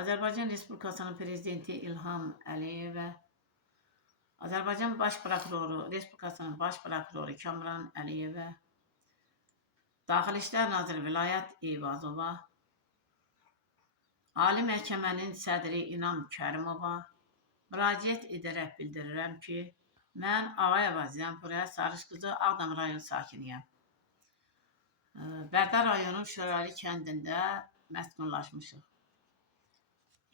Azərbaycan Respublikasının Prezidenti İlham Əliyevə, Azərbaycan Baş Prokuroru, Respublikasının Baş Prokuroru Kamran Əliyevə, Daxili İşlər Naziri Vilayət Eyvazova, Ali Məhkəmənin sədri İnam Kərimova müraciət edərək bildirirəm ki, mən Ağayeva Zənfurə Sarışqızı Ağdam rayon sakiniyəm. Bərdə rayonun Şöralı kəndində məskunlaşmışıq.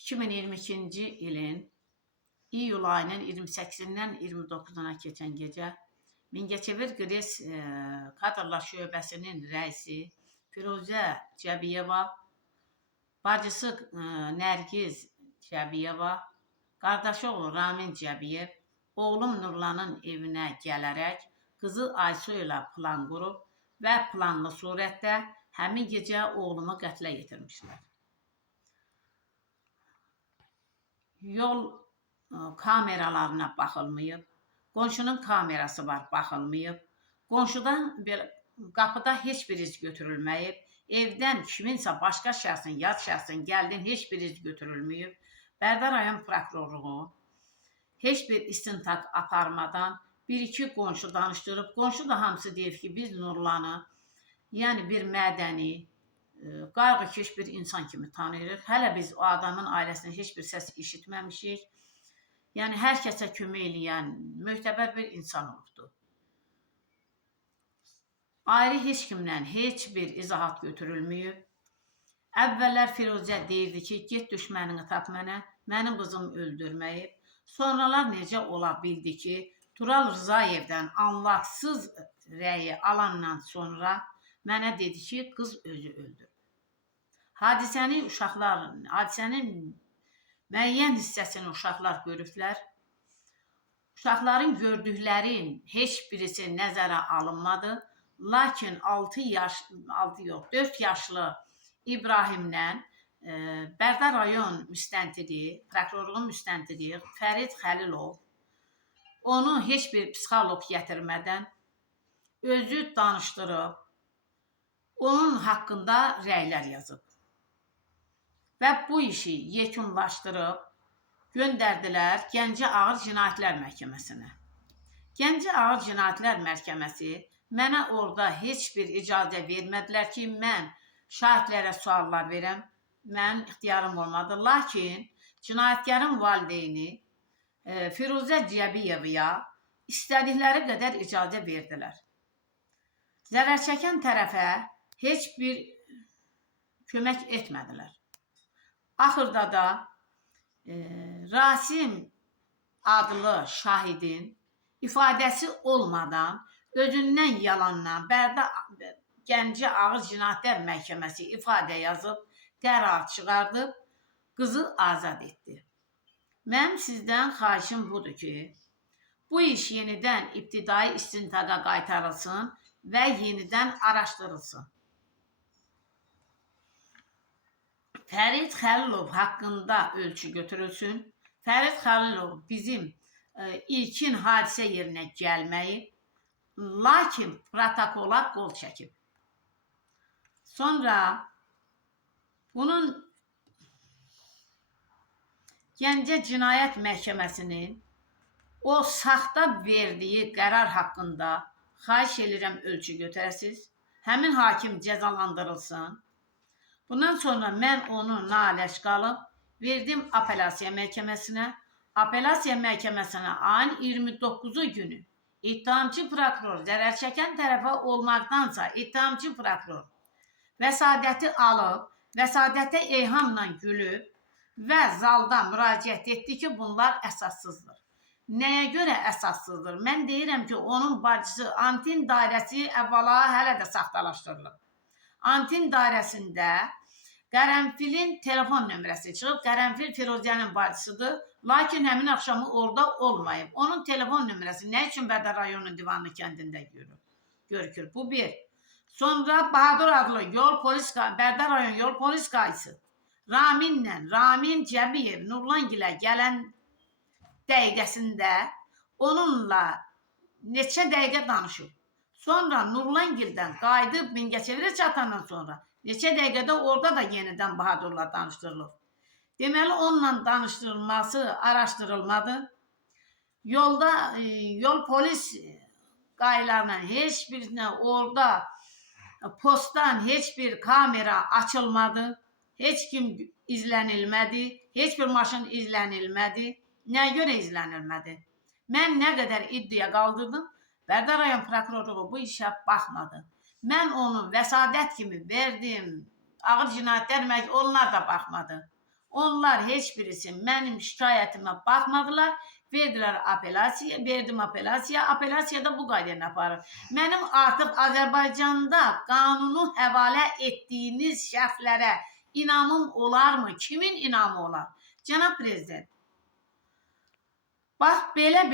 2022-ci ilin iyul ayının 28-dən 29-una keçən gecə Mingəçevir Qres Kadrlar Şöbəsinin rəisi Firuzə Cəbiyeva, bacısı Nərgiz Cəbiyeva, qardaşı oğlu Ramin Cəbiyev, oğlum Nurlanın evinə gələrək qızı Aysu ilə plan qurub və planlı surətdə həmin gecə oğlumu qətlə yetirmişlər. Yol kameralarına baxılmayıb, qonşunun kamerası var, baxılmayıb, qonşudan qapıda heç bir iz götürülməyib, evdən kiminsə başqa şəxsin, yad şəxsin gəldin heç bir iz götürülməyib. Bərdə rayon prokurorluğu heç bir istintaq aparmadan bir-iki qonşu danışdırıb, qonşu da hamısı deyib ki, biz Nurlanı, yəni bir mədəni, qarğıkeş bir insan kimi tanıyırıq. Hələ biz o adamın ailəsindən heç bir səs eşitməmişik. Yəni, hər kəsə kömək eləyən, möhtəbər bir insan olubdur. Ayrı heç kimdən heç bir izahat götürülməyib. Əvvəllər Firuzə deyirdi ki, get düşmənini tap mənə, mənim qızım öldürməyib. Sonralar necə ola bildi ki, Tural Rızayevdən anlatsız rəyi alandan sonra mənə dedi ki, qız özü öldür. Hadisənin müəyyən hissəsini uşaqlar görüblər. Uşaqların gördüklərin heç birisi nəzərə alınmadı. Lakin 4 yaşlı İbrahimlə Bərdə rayon müstəntidi, prokurorluğun müstəntidi Fərid Xəlilov onu heç bir psixoloq gətirmədən özü danışdırıb, onun haqqında rəylər yazıb. Və bu işi yekunlaşdırıb, göndərdilər Gəncə Ağır Cinayətlər Məhkəməsinə. Gəncə Ağır Cinayətlər Məhkəməsi mənə orada heç bir icazə vermədilər ki, mən şahidlərə suallar verəm, mənim ixtiyarım olmadı. Lakin cinayətkarın valideyni Firuzə Cəbiyevəyə istədikləri qədər icazə verdilər. Zərər çəkən tərəfə heç bir kömək etmədilər. Axırda da Rasim adlı şahidin ifadəsi olmadan, özündən yalandan Bərdə Gəncə Ağır Cinayətlər Məhkəməsi ifadə yazıb, qərar çıxardıb, qızı azad etdi. Mənim sizdən xahişim budur ki, bu iş yenidən ibtidai istintaqa qaytarılsın və yenidən araşdırılsın. Fərid Xəlilov haqqında ölçü götürülsün. Fərid Xəlilov bizim ilkin hadisə yerinə gəlməyib, lakin protokola qol çəkib. Sonra bunun Gəncə Cinayət Məhkəməsinin o saxta verdiyi qərar haqqında xahiş edirəm ölçü götürəsiz. Həmin hakim cəzalandırılsın. Bundan sonra mən onu naləş qalıb, verdim apelasiya məhkəməsinə. Apelasiya məhkəməsinə ayın 29-u günü ittihamçı prokuror zərər çəkən tərəfə olmaqdansa ittihamçı prokuror vəsadəti alıb, vəsadətə eyhamla gülüb və zalda müraciət etdi ki, bunlar əsassızdır. Nəyə görə əsassızdır? Mən deyirəm ki, onun bacısı Antin dairəsi əvvəla hələ də saxtalaşdırılıb. Antin dairəsində Qərənfilin telefon nömrəsi çıxıb, Qərənfil Firuzənin bacısıdır, lakin həmin axşamı orada olmayıb. Onun telefon nömrəsi nə üçün Bərdə rayonunun Divanlı kəndində görükür? Bu bir. Sonra Bahadur adlı Bərdə rayon yol polis qaysı Ramin Cəbiyev Nurlangilə gələn dəqiqəsində onunla neçə dəqiqə danışıb. Sonra Nurlangildən qayıdıb Mingəçevirə çatandan sonra neçə dəqiqədə orada da yenidən Bahadurla danışdırılıb. Deməli, onunla danışdırılması araşdırılmadı. Yolda, yol polis qaylarla heç birinə orada postdan heç bir kamera açılmadı. Heç kim izlənilmədi. Heç bir maşın izlənilmədi. Nəyə görə izlənilmədi? Mən nə qədər iddia qaldırdım, Bərdə rayon prokurorluğu bu işə baxmadı. Mən onu vəsadət kimi verdim. Ağır cinayətlər məhkəməsi, onlar da baxmadı. Onlar heç birisi mənim şikayətimə baxmadılar. Verdilər apelasiya, verdim apelasiya. Apelasiya da bu qaydayla aparır. Mənim artıq Azərbaycanda qanunu həvalə etdiyiniz şəxslərə inamım olarmı? Kimin inamı olar? Cənab Prezident, bax belə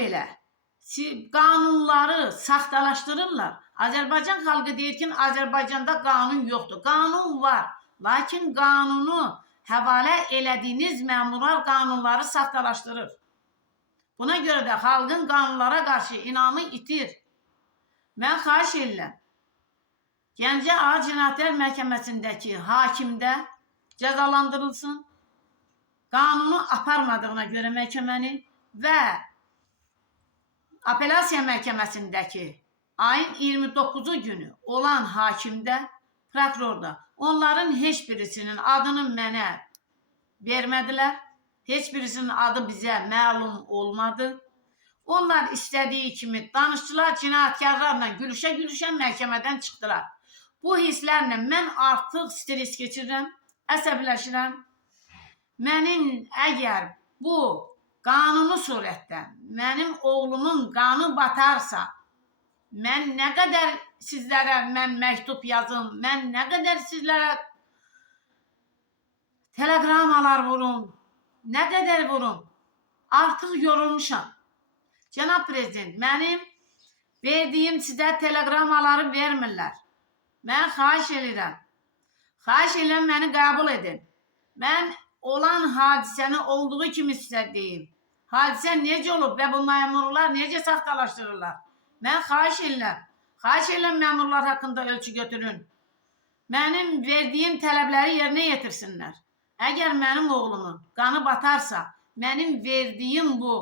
qanunları saxtalaşdırırlar. Azərbaycan xalqı deyir ki, Azərbaycanda qanun yoxdur. Qanun var. Lakin qanunu həvalə elədiyiniz məmurlar qanunları saxtalaşdırır. Buna görə də xalqın qanunlara qarşı inamı itir. Mən xahiş edirəm, Gəncə Ağır Cinayətlər Məhkəməsindəki hakimdə cəzalandırılsın. Qanunu aparmadığına görə məhkəməni və apelasiya məhkəməsindəki ayın 29-cu günü olan hakimdə, prokurorda onların heç birisinin adını mənə vermədilər. Heç birisinin adı bizə məlum olmadı. Onlar istədiyi kimi danışdılar, cinayətkarlarla gülüşə-gülüşə məhkəmədən çıxdılar. Bu hisslərlə mən artıq stres keçirirəm, əsəbləşirəm. Mənim əgər bu qanuni surətdə mənim oğlumun qanı batarsa, mən nə qədər sizlərə məktub yazım, mən nə qədər sizlərə telegramalar vurum, nə qədər vurum, artıq yorulmuşam. Cənab Prezident, mənim verdiyim sizə telegramaları vermirlər. Mən xahiş edirəm. Xahiş edirəm, məni qəbul edin. Mən olan hadisəni olduğu kimi sizə deyim. Hadisə necə olub və bu məmurlar necə saxtalaşdırırlar? Mən xahiş edirəm. Xahiş edirəm, məmurlar haqqında ölçü götürün. Mənim verdiyim tələbləri yerinə yetirsinlər. Əgər mənim oğlumun qanı batarsa, mənim verdiyim bu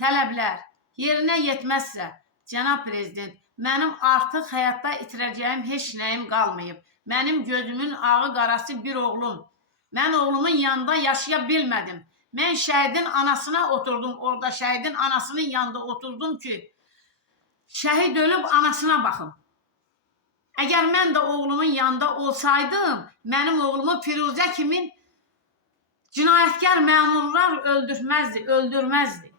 tələblər yerinə yetməzsə, Cənab Prezident, mənim artıq həyatda itirəcəyim heç nəyim qalmayıb. Mənim gözümün ağı qarası bir oğlum. Mən oğlumun yanında yaşaya bilmədim. Mən şəhidin anasına oturdum, orada şəhidin anasının yanında oturdum ki, şəhid ölüb anasına baxım. Əgər mən də oğlumun yanında olsaydım, mənim oğlumu Firuzə kimin cinayətkar məmurlar öldürməzdi.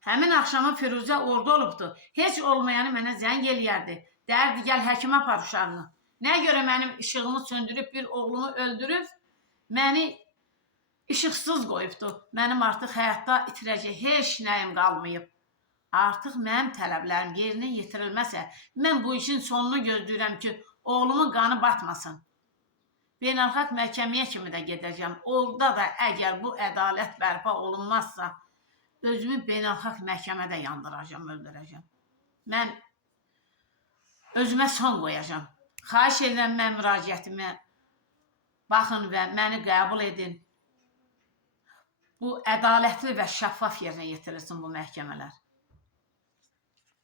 Həmin axşamı Firuzə orada olubdu. Heç olmayanı mənə zəng eləyərdi. Dərdi, gəl həkimə apar uşağını. Nə görə mənim işığımı söndürüb, bir oğlumu öldürüb, məni işıqsız qoyubdu. Mənim artıq həyatda itirəcək heç nəyim qalmayıb. Artıq mənim tələblərim yerinə yetirilməsə, mən bu işin sonunu gözləyirəm ki, oğlumun qanı batmasın. Beynəlxalq məhkəməyə kimi də gedəcəm. Orada da əgər bu ədalət bərpa olunmazsa, özümü beynəlxalq məhkəmədə yandıracam, öldürəcəm. Mən özümə son qoyacam. Xahiş edirəm, mən müraciətimə baxın və məni qəbul edin. Bu ədalətli və şəffaf yerinə yetirilsin bu məhkəmələr.